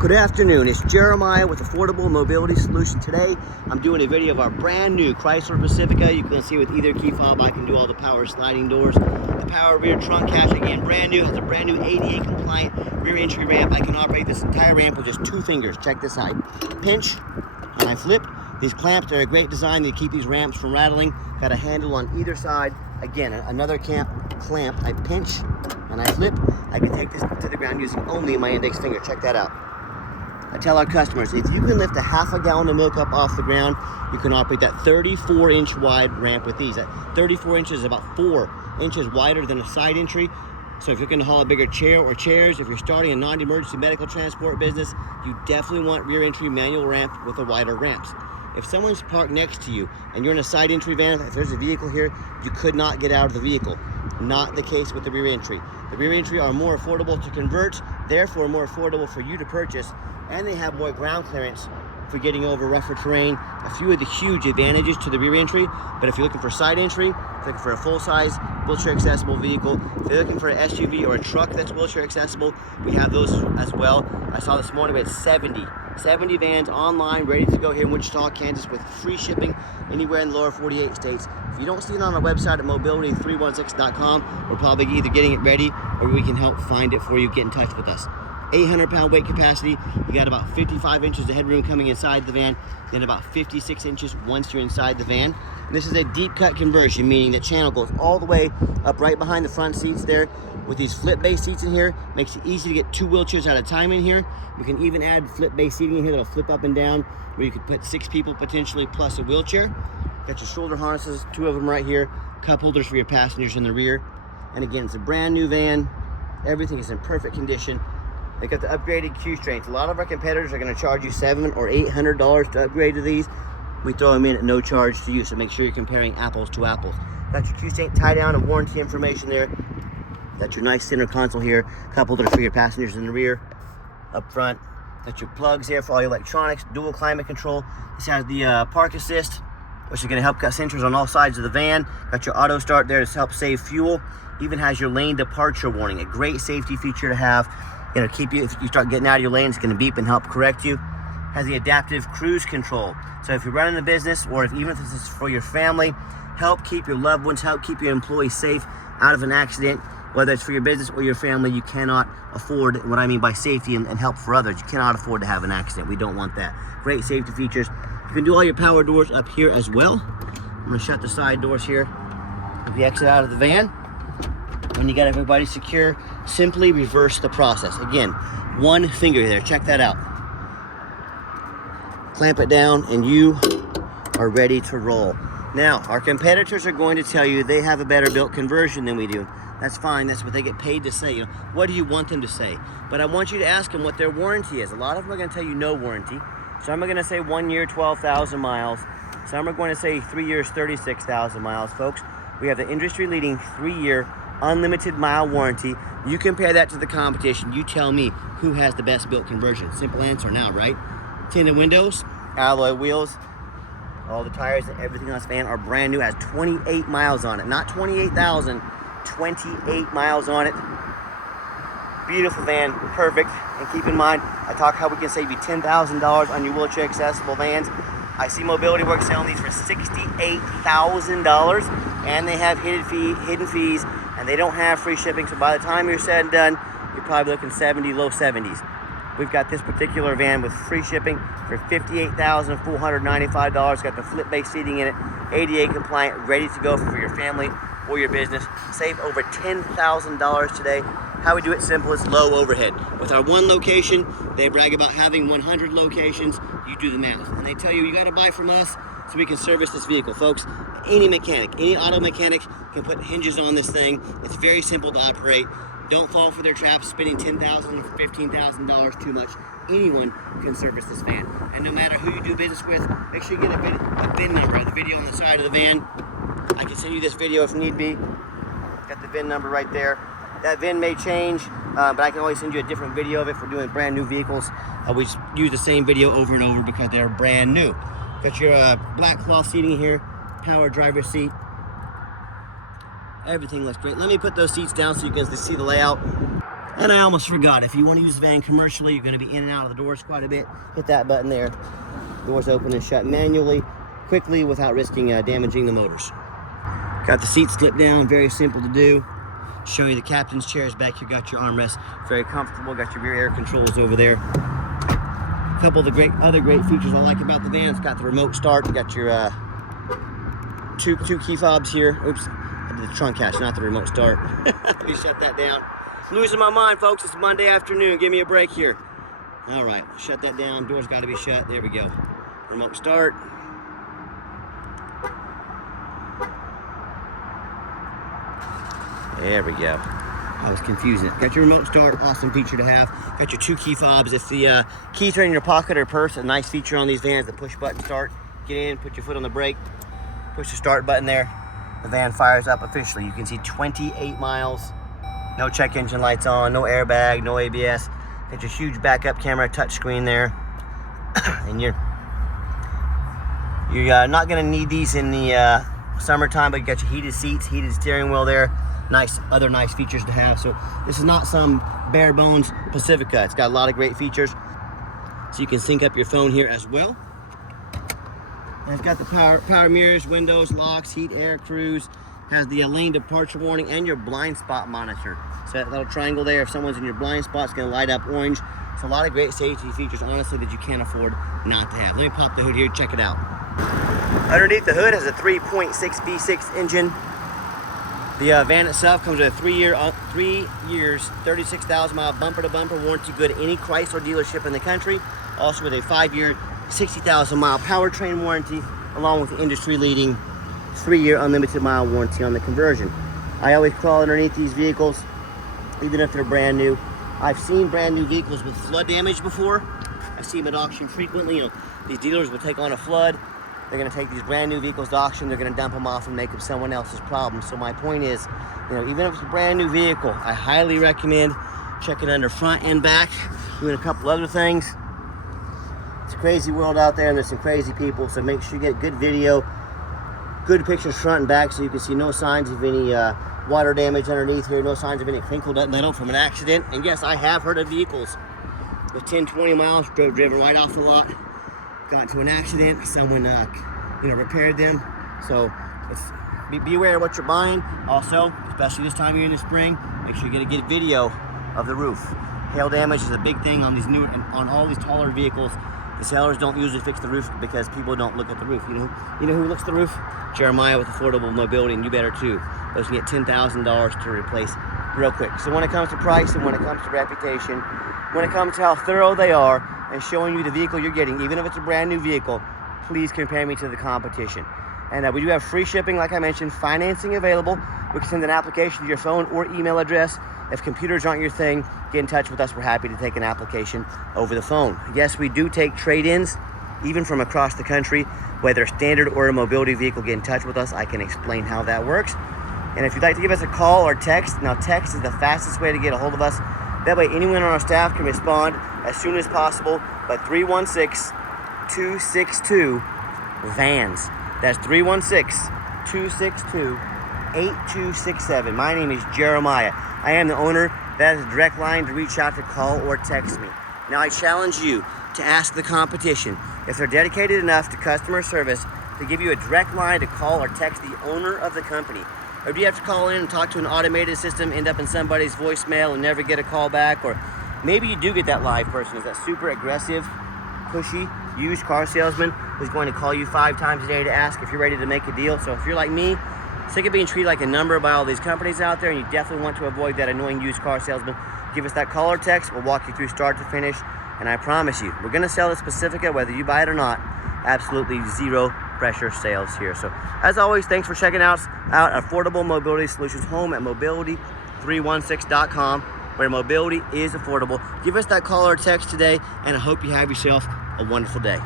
Good afternoon, it's Jeremiah with Affordable Mobility Solution. Today, I'm doing a video of our brand new Chrysler Pacifica. You can see with either key fob, I can do all the power sliding doors. The power rear trunk catch, again, brand new, has a brand new ADA compliant rear entry ramp. I can operate this entire ramp with just 2 fingers. Check this out. Pinch, and I flip. These clamps are a great design to keep these ramps from rattling. Got a handle on either side. Again, another clamp. I pinch, and I flip. I can take this to the ground using only my index finger. Check that out. I tell our customers, if you can lift a half a gallon of milk up off the ground, you can operate that 34-inch wide ramp with these. That 34 inches is about 4 inches wider than a side entry. So if you're going to haul a bigger chair or chairs, if you're starting a non-emergency medical transport business, you definitely want rear entry manual ramp with the wider ramps. If someone's parked next to you and you're in a side entry van, if there's a vehicle here, you could not get out of the vehicle. Not the case with the rear entry. The rear entry are more affordable to convert, therefore more affordable for you to purchase, and they have more ground clearance for getting over rougher terrain. A few of the huge advantages to the rear entry, but if you're looking for side entry, if you're looking for a full-size wheelchair accessible vehicle, if you're looking for an SUV or a truck that's wheelchair accessible, we have those as well. I saw this morning we had 70 vans online ready to go here in Wichita, Kansas with free shipping anywhere in the lower 48 states. If you don't see it on our website at mobility316.com, we're probably either getting it ready or we can help find it for you. Get in touch with us. 800-pound weight capacity. You got about 55 inches of headroom coming inside the van, then about 56 inches once you're inside the van. And this is a deep cut conversion, meaning the channel goes all the way up right behind the front seats there. With these flip base seats in here, makes it easy to get 2 wheelchairs at a time in here. We can even add flip base seating in here that'll flip up and down, where you could put 6 people potentially plus a wheelchair. Got your shoulder harnesses, 2 of them right here, cup holders for your passengers in the rear. And again, it's a brand new van. Everything is in perfect condition. They got the upgraded Q strains. A lot of our competitors are going to charge you $700 or $800 to upgrade to these. We throw them in at no charge to you, so make sure you're comparing apples to apples. Got your Q strain tie down and warranty information there. Got your nice center console here. Cup holders for your passengers in the rear. Up front, got your plugs here for all your electronics. Dual climate control. This has the park assist, which is going to help cut sensors on all sides of the van. Got your auto start there to help save fuel. Even has your lane departure warning. A great safety feature to have. It'll keep you, if you start getting out of your lane, it's going to beep and help correct you. Has the adaptive cruise control. So if you're running a business, or even if this is for your family, help keep your loved ones, help keep your employees safe out of an accident. Whether it's for your business or your family, you cannot afford, what I mean by safety and help for others, you cannot afford to have an accident. We don't want that. Great safety features. You can do all your power doors up here as well. I'm going to shut the side doors here. If you exit out of the van, when you got everybody secure, simply reverse the process. Again, 1 finger there. Check that out. Clamp it down and you are ready to roll. Now, our competitors are going to tell you they have a better built conversion than we do. That's fine. That's what they get paid to say. You know, what do you want them to say? But I want you to ask them what their warranty is. A lot of them are going to tell you no warranty. Some are going to say 1 year, 12,000 miles. Some are going to say 3 years, 36,000 miles. Folks, we have the industry-leading 3-year unlimited mile warranty. You compare that to the competition. You tell me who has the best built conversion. Simple answer now, right? Tinted windows, alloy wheels, all the tires and everything on this van are brand new. It has 28 miles on it, not 28,000, 28 miles on it. Beautiful van, perfect. And keep in mind, I talk how we can save you $10,000 on your wheelchair accessible vans. I see Mobility Works selling these for $68,000, and they have hidden fees, and they don't have free shipping. So by the time you're said and done, you're probably looking 70, low 70s. We've got this particular van with free shipping for $58,495. Got the flip base seating in it, ADA compliant, ready to go for your family or your business. Save over $10,000 today. How we do it simple is low overhead. With our 1 location, they brag about having 100 locations. You do the math. And they tell you, you got to buy from us so we can service this vehicle. Folks, any mechanic, any auto mechanic can put hinges on this thing. It's very simple to operate. Don't fall for their traps, spending $10,000 or $15,000 too much. Anyone can service this van. And no matter who you do business with, make sure you get a VIN number. The video on the side of the van. I can send you this video if need be. Got the VIN number right there. That VIN may change, but I can always send you a different video of it. If we're doing brand new vehicles, we just use the same video over and over because they're brand new. Got your black cloth seating here, power driver seat. Everything looks great. Let me put those seats down so you can see the layout. And I almost forgot, if you want to use the van commercially, you're going to be in and out of the doors quite a bit. Hit that button there. Doors open and shut manually, quickly, without risking damaging the motors. Got the seat slip down, very simple to do. Show you the captain's chairs back here. Got your armrest, very comfortable. Got your rear air controls over there. A couple of the other great features I like about the van. It's got the remote start. You got your two key fobs here. Oops, I did the trunk catch, not the remote start. Let me shut that down. Losing my mind, folks. It's Monday afternoon. Give me a break here. All right, shut that down. Door's got to be shut. There we go. Remote start. There we go. I was confusing it. Got your remote start, awesome feature to have. Got your two key fobs. If the keys are in your pocket or purse, a nice feature on these vans, the push button start. Get in, put your foot on the brake, push the start button there. The van fires up officially. You can see 28 miles. No check engine lights on, no airbag, no ABS. Got your huge backup camera, touchscreen there. And you're not gonna need these in the summertime, but you got your heated seats, heated steering wheel there. Other nice features to have. So this is not some bare bones Pacifica. It's got a lot of great features. So you can sync up your phone here as well. And it's got the power mirrors, windows, locks, heat, air, cruise. Has the lane departure warning and your blind spot monitor. So that little triangle there, if someone's in your blind spot, it's gonna light up orange. It's a lot of great safety features, honestly, that you can't afford not to have. Let me pop the hood here, check it out. Underneath the hood has a 3.6 V6 engine. The van itself comes with a 3 years, 36,000 mile bumper to bumper warranty, good at any Chrysler dealership in the country. Also with a 5-year, 60,000 mile powertrain warranty, along with the industry leading 3-year unlimited mile warranty on the conversion. I always crawl underneath these vehicles, even if they're brand new. I've seen brand new vehicles with flood damage before. I see them at auction frequently. You know, these dealers will take on a flood. They're gonna take these brand new vehicles to auction. They're gonna dump them off and make them someone else's problem. So my point is, you know, even if it's a brand new vehicle, I highly recommend checking under front and back, doing a couple other things. It's a crazy world out there, and there's some crazy people. So make sure you get good video, good pictures front and back, so you can see no signs of any water damage underneath here, no signs of any crinkled up metal from an accident. And yes, I have heard of vehicles with 10, 20 miles driven right off the lot, got into an accident, someone repaired them. So be aware of what you're buying. Also, especially this time of year in the spring, make sure you get a good video of the roof. Hail damage is a big thing on these on all these taller vehicles. The sellers don't usually fix the roof because people don't look at the roof. You know who looks at the roof? Jeremiah with Affordable Mobility, and you better too. Those can get $10,000 to replace real quick. So when it comes to price and when it comes to reputation, when it comes to how thorough they are and showing you the vehicle you're getting, even if it's a brand new vehicle, please compare me to the competition. And we do have free shipping, like I mentioned, financing available. We can send an application to your phone or email address. If computers aren't your thing, get in touch with us. We're happy to take an application over the phone. Yes, we do take trade-ins, even from across the country, whether standard or a mobility vehicle. Get in touch with us. I can explain how that works. And if you'd like to give us a call or text, now text is the fastest way to get a hold of us. That way anyone on our staff can respond as soon as possible by 316-262-VANS. That's 316-262-8267. My name is Jeremiah. I am the owner. That is a direct line to reach out, to call, or text me. Now I challenge you to ask the competition if they're dedicated enough to customer service to give you a direct line to call or text the owner of the company. Or do you have to call in and talk to an automated system, end up in somebody's voicemail and never get a call back? Or maybe you do get that live person, is that super aggressive, pushy, used car salesman who's going to call you 5 times a day to ask if you're ready to make a deal. So if you're like me, sick of being treated like a number by all these companies out there, and you definitely want to avoid that annoying used car salesman, give us that call or text. We'll walk you through start to finish. And I promise you, we're going to sell this Pacifica whether you buy it or not. Absolutely zero pressure sales here. So as always, thanks for checking out Affordable Mobility Solutions, home at mobility316.com, where mobility is affordable. Give us that call or text today, and I hope you have yourself a wonderful day.